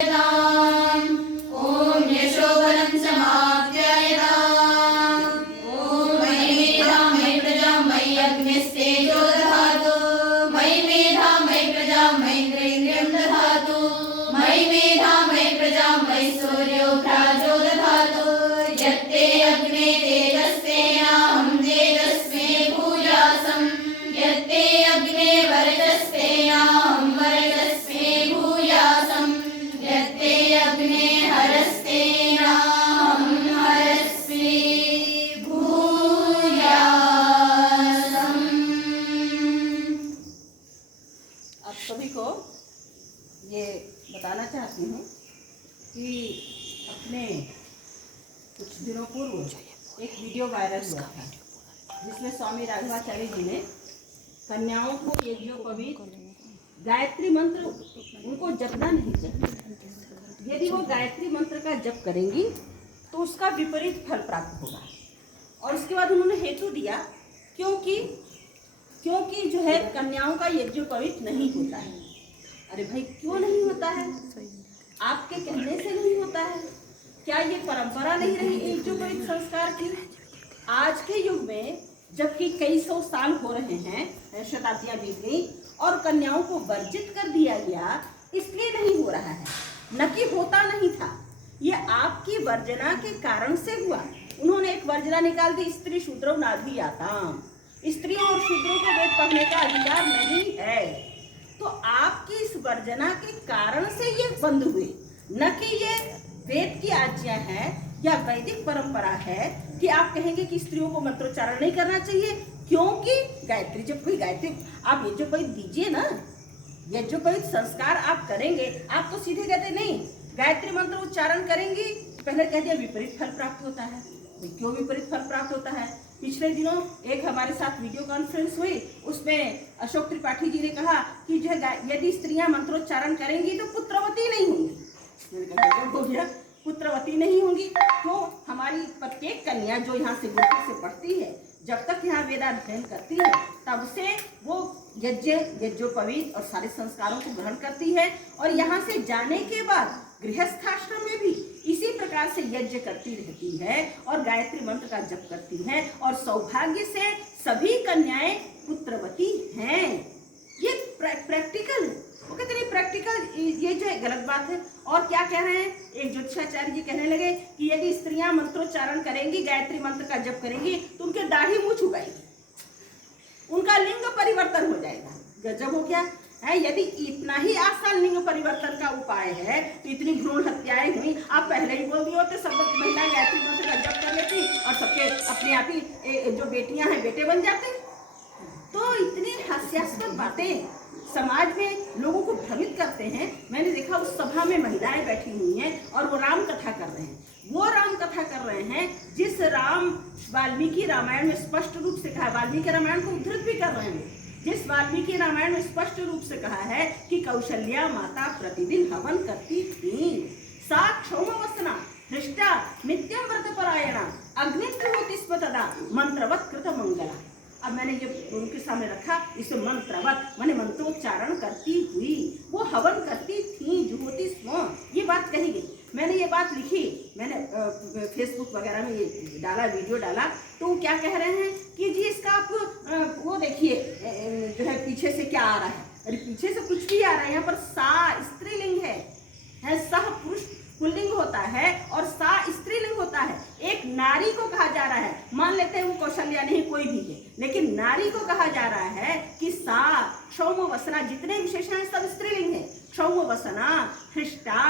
ॐ यशोवनं समाप्यायताम्। ॐ मयि मेधां मयि प्रजां मयि अग्निस्तेजो दधातु। मयि मेधां मयि प्रजां मयि इन्द्रियं दधातु। मयि मेधां मयि प्रजां मयि सूर्यो भ्राजो दधातु। यत्ते अग्ने तेजस्तेनाहं तेजस्मे भूयासं। यत्ते अग्ने वर्चस्तेनाहं वर्चस्मे भूयासं। यत्ते अग्ने हरस्तेनाहं हरस्मे भूयासम्। आप सभी को ये बताना चाहती हूँ कि अपने कुछ दिनों पूर्व एक वीडियो वायरल हुआ था जिसमें स्वामी राघवाचार्य जी ने कन्याओं को यज्ञोपवीत गायत्री मंत्र उनको जपना नहीं चाहिए। यदि वो गायत्री मंत्र का जप करेंगी तो उसका विपरीत फल प्राप्त होगा। और उसके बाद उन्होंने हेतु दिया क्योंकि जो है कन्याओं का यज्ञोपवीत नहीं होता है। अरे भाई क्यों नहीं होता है? आपके कहने से नहीं होता है? क्या ये परंपरा नहीं रही यज्ञोपवीत संस्कार की? आज के युग में जबकि कई सौ साल हो रहे हैं, शताब्दियां बीत गई और कन्याओं को वर्जित कर दिया गया, इसलिए नहीं हो रहा है, न कि होता नहीं था। ये आपकी वर्जना के कारण से हुआ। उन्होंने एक वर्जना निकाल दी, स्त्री शूद्रो नाभियाताम, स्त्रियों और शूद्रों को वेद पढ़ने का अधिकार नहीं है। तो आपकी इस वर्जना के कारण से ये बंद हुए, न कि ये वेद की आज्ञा है या वैदिक परंपरा है कि आप कहेंगे कि स्त्रियों को मंत्रोच्चारण नहीं करना चाहिए क्योंकि गायत्री जब कोई गायत्री आप यज्ञोपवीत दीजिए ना, यज्ञोपवीत संस्कार आप करेंगे। आप तो सीधे कहते नहीं गायत्री मंत्र उच्चारण करेंगी, पहले कह दिया विपरीत फल प्राप्त होता है। क्यों विपरीत फल प्राप्त होता है? पिछले दिनों एक हमारे साथ वीडियो कॉन्फ्रेंस हुई, उसमें अशोक त्रिपाठी जी ने कहा कि जो यदि स्त्रियां मंत्रोच्चारण करेंगी तो पुत्रवती नहीं होंगी। मैंने कहा हो गया, पुत्रवती नहीं होंगी तो हमारी प्रत्येक कन्या जो यहाँ से गुरुकुल से पढ़ती है, जब तक यहाँ वेदाध्ययन करती है तब से वो यज्ञोपवीत और सारे संस्कारों को ग्रहण करती है। और यहाँ से जाने के बाद गृहस्थाश्रम में भी इसी प्रकार से यज्ञ करती रहती है और गायत्री मंत्र का जप करती है और सौभाग्य से सभी कन्याएं पुत्रवती हैं। ये प्रैक्टिकल है। वो कहते नहीं प्रैक्टिकल, ये जो है गलत बात है। और क्या कह रहे हैं, एक ज्योतिषाचार्य जी कहने लगे कि यदि स्त्रियां मंत्रोच्चारण करेंगी, गायत्री मंत्र का जप करेंगी तो उनके दाढ़ी मुंह छुपाएगी, उनका लिंग परिवर्तन हो जाएगा। गजब हो गया है। यदि इतना ही आसान लिंग परिवर्तन का उपाय है तो इतनी भ्रूण हत्याएं हुई, आप पहले ही बोल दिए होते, सब महिलाएं गायत्री मंत्र का जप कर लेती और सबके अपने आप ही जो बेटियां हैं बेटे बन जाते। तो इतनी हास्यास्पद बातें समाज में लोगों को भ्रमित करते हैं। मैंने देखा उस सभा में महिलाएं बैठी हुई हैं और वो राम कथा कर रहे हैं। वो राम कथा कर रहे हैं जिस राम वाल्मीकि रामायण में स्पष्ट रूप से कहा है, वाल्मीकि रामायण को उद्धृत भी कर रहे हैं, जिस वाल्मीकि रामायण में स्पष्ट रूप से कहा है कि कौशल्या माता प्रतिदिन हवन करती थी, सा क्षौमवसना हृष्टा नित्यं व्रतपरायणा अग्नित्वहोति स्म तदा मंत्रवत कृत मंगला। अब मैंने ये उनके सामने रखा, इसे मंत्रवत माने मंत्रोच्चारण करती हुई वो हवन करती थी जुहोति स्म, ये बात कही गई। मैंने ये बात लिखी, मैंने फेसबुक वगैरह में ये डाला, वीडियो डाला, तो क्या कह रहे हैं कि जी इसका आप वो देखिए जो है पीछे से क्या आ रहा है। अरे पीछे से कुछ भी आ रहा है, यहाँ पर सा स्त्रीलिंग है, सह पुरुष पुल्लिंग होता है और सा स्त्रीलिंग होता है। एक नारी को कहा जा रहा है, मान लेते हैं वो कौशल्या नहीं कोई भी है, लेकिन नारी को कहा जा रहा है कि सा क्षौमवसना, जितने विशेषण हैं सब स्त्रीलिंग है, क्षौमवसना हृष्टा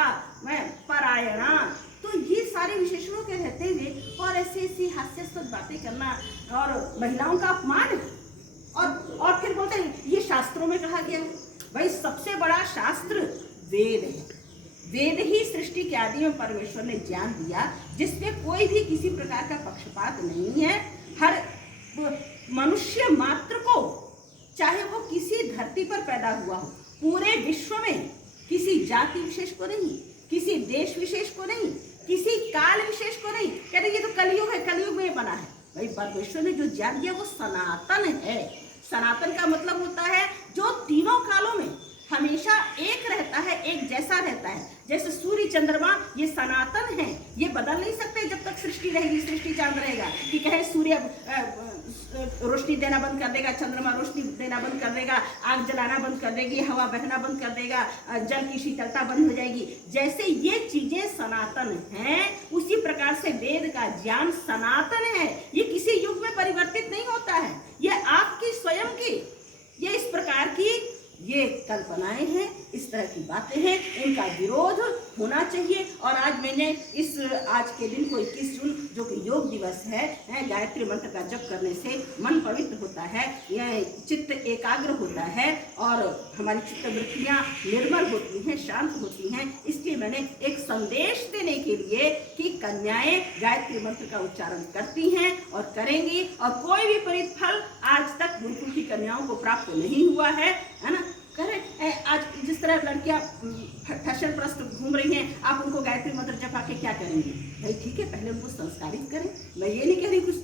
परायणा, तो ये सारे विशेषणों के रहते हुए और ऐसी ऐसी हास्यास्पद बातें करना और महिलाओं का अपमान। और फिर बोलते हैं ये शास्त्रों में कहा गया। भाई सबसे बड़ा शास्त्र वेद है। वेद ही सृष्टि के आदि में परमेश्वर ने ज्ञान दिया जिसमें कोई भी किसी प्रकार का पक्षपात नहीं है। हर मनुष्य मात्र को, चाहे वो किसी धरती पर पैदा हुआ हो, पूरे विश्व में किसी जाति विशेष को नहीं, किसी देश विशेष को नहीं, किसी काल विशेष को नहीं। कह रहे ये तो कलयुग है, कलयुग में बना है। भाई परमेश्वर ने जो ज्ञान दिया वो सनातन है। सनातन का मतलब होता है जो तीनों कालों में हमेशा एक रहता है, एक जैसा रहता है। जैसे सूर्य चंद्रमा ये सनातन है, ये बदल नहीं सकते जब तक सृष्टि रहेगी, सृष्टि चांद रहेगा। कि कहे सूर्य रोशनी देना बंद कर देगा, चंद्रमा रोशनी देना बंद कर देगा, आग जलाना बंद कर देगी, हवा बहना बंद कर देगा, जल की शीतलता बंद हो जाएगी। जैसे ये चीजें सनातन हैं, उसी प्रकार से वेद का ज्ञान सनातन है। ये किसी युग में परिवर्तित नहीं होता है, ये आपकी स्वयं की, ये इस प्रकार की ये कल्पनाएं हैं, इस तरह की बातें हैं, इनका विरोध होना चाहिए। और आज मैंने आज के दिन को 21 जून जो कि योग दिवस है, गायत्री मंत्र का जप करने से मन पवित्र होता है, यह चित्त एकाग्र होता है और हमारी चित्त वृत्तियाँ निर्मल होती हैं, शांत होती हैं। इसलिए मैंने एक संदेश देने के लिए कि कन्याएं गायत्री मंत्र का उच्चारण करती हैं और करेंगी, और कोई भी प्रतिफल आज तक गुरुकुल की कन्याओं को प्राप्त नहीं हुआ है ना। करें आज जिस तरह लड़कियां फैशन प्रस्त घूम रही हैं, आप उनको गायत्री मंत्र जपा के क्या करेंगे? भाई ठीक है, पहले उनको संस्कारित करें। मैं ये नहीं कह रही कुछ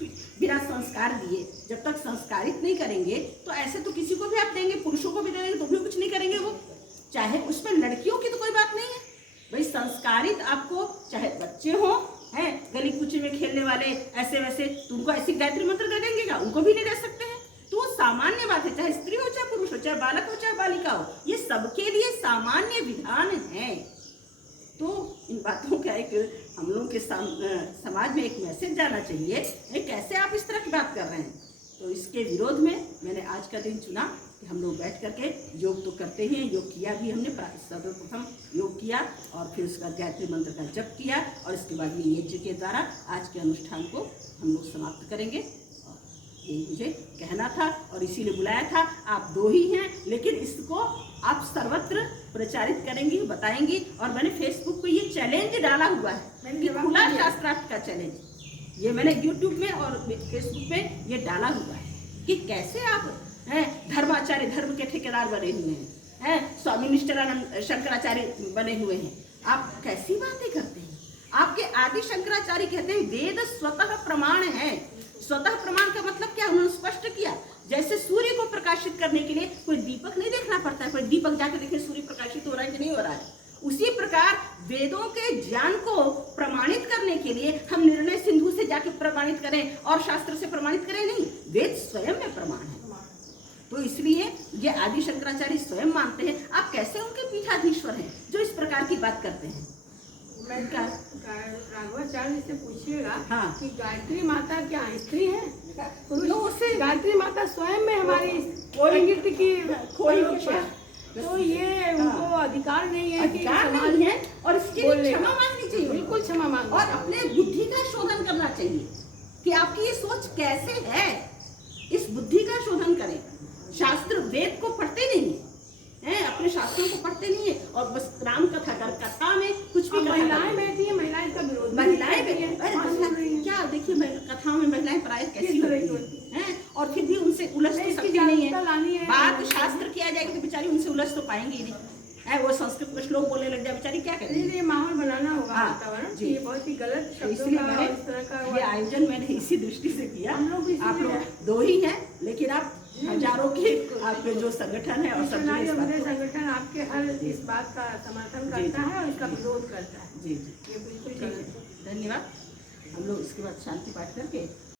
बिना संस्कार दिए, जब तक संस्कारित नहीं करेंगे तो ऐसे तो किसी को भी आप देंगे, पुरुषों को भी देंगे तो भी कुछ नहीं करेंगे वो, चाहे उसमें लड़कियों की तो कोई बात नहीं है। भाई संस्कारित आपको, चाहे बच्चे हों हैं गली कुची में खेलने वाले ऐसे वैसे, तो उनको ऐसी गायत्री मंत्र दे देंगे क्या? उनको भी नहीं दे सकते हैं। तो सामान्य बात है, चाहे स्त्री हो, चाहे पुरुष हो, चाहे बालक हो, चाहे बालिका हो, ये सबके लिए सामान्य विधान है। तो इन बातों का एक हम लोग के समाज में एक मैसेज जाना चाहिए। कैसे आप इस तरह की बात कर रहे हैं? तो इसके विरोध में मैंने आज का दिन चुना कि हम लोग बैठ करके योग तो करते ही हैं, योग किया भी हमने, सर्वप्रथम योग किया और फिर उसका गायत्री मंत्र का जप किया, और इसके बाद ये यज्ञ के द्वारा आज के अनुष्ठान को हम लोग समाप्त करेंगे। यही मुझे कहना था और इसीलिए बुलाया था। आप दो ही हैं, लेकिन इसको आप सर्वत्र प्रचारित करेंगी, बताएंगी। और मैंने फेसबुक पे ये चैलेंज डाला हुआ है कि खुला शास्त्रार्थ का चैलेंज, ये मैंने यूट्यूब में और फेसबुक पे ये डाला हुआ है कि कैसे आप धर्माचार्य, धर्म के ठेकेदार बने हुए हैं, स्वामी निष्ठानंद शंकराचार्य बने हुए हैं, आप कैसी बातें करते हैं? आपके आदि शंकराचार्य कहते हैं वेद स्वतः प्रमाण है। स्वतः प्रमाण का मतलब क्या? उन्होंने स्पष्ट किया, जैसे सूर्य को प्रकाशित करने के लिए कोई दीपक नहीं देखना पड़ता है, कोई दीपक जाकर देखे सूर्य प्रकाशित हो रहा है कि नहीं हो रहा है। उसी प्रकार वेदों के ज्ञान को प्रमाणित करने के लिए हम निर्णय सिंधु से जाकर प्रमाणित करें और शास्त्र से प्रमाणित करें नहीं, वेद स्वयं में प्रमाण है। तो इसलिए ये आदि शंकराचार्य स्वयं मानते हैं। आप कैसे उनके पीठाधीश्वर हैं जो इस प्रकार की बात करते हैं? राघवाचार्य से पूछिएगा हाँ। कि गायत्री माता क्या स्त्री है? पुरुष? गायत्री माता स्वयं में हमारी प्रकृति की कोई तो ये उनको अधिकार नहीं है कि नहीं है, और इसके लिए क्षमा मांगनी चाहिए, बिल्कुल क्षमा मांगनी, और अपने बुद्धि का शोधन करना चाहिए कि आपकी ये सोच कैसे है। इस बुद्धि का शोधन करें। शास्त्र वेद को पढ़ते नहीं है, अपने शास्त्रों को पढ़ते नहीं है, और बस राम कथा कथा में कुछ भी महिलाएं बैठी है, महिलाएं का विरोध, महिलाएं क्या देखिए कथाओं में महिलाएं प्राय कैसी होती हैं, और फिर भी उनसे उलझ तो सकती नहीं है। बात शास्त्र किया जाएगा तो बेचारी उनसे उलझ तो पाएंगी ही नहीं। वो संस्कृत में श्लोक बोलने लग जाए, बेचारी क्या करेंगे? ये माहौल बनाना होगा वातावरण, ये बहुत ही गलत शब्दों का और इस तरह का ये आयोजन मैंने इसी दृष्टि से किया। आप लोग दो ही हैं, लेकिन आप हजारों के आपके जो संगठन है और संगठन आपके हर इस बात का समर्थन करता है और इसका विरोध करता है। जी जी, ये बिल्कुल धन्यवाद। हम लोग इसके बाद शांति पाठ करके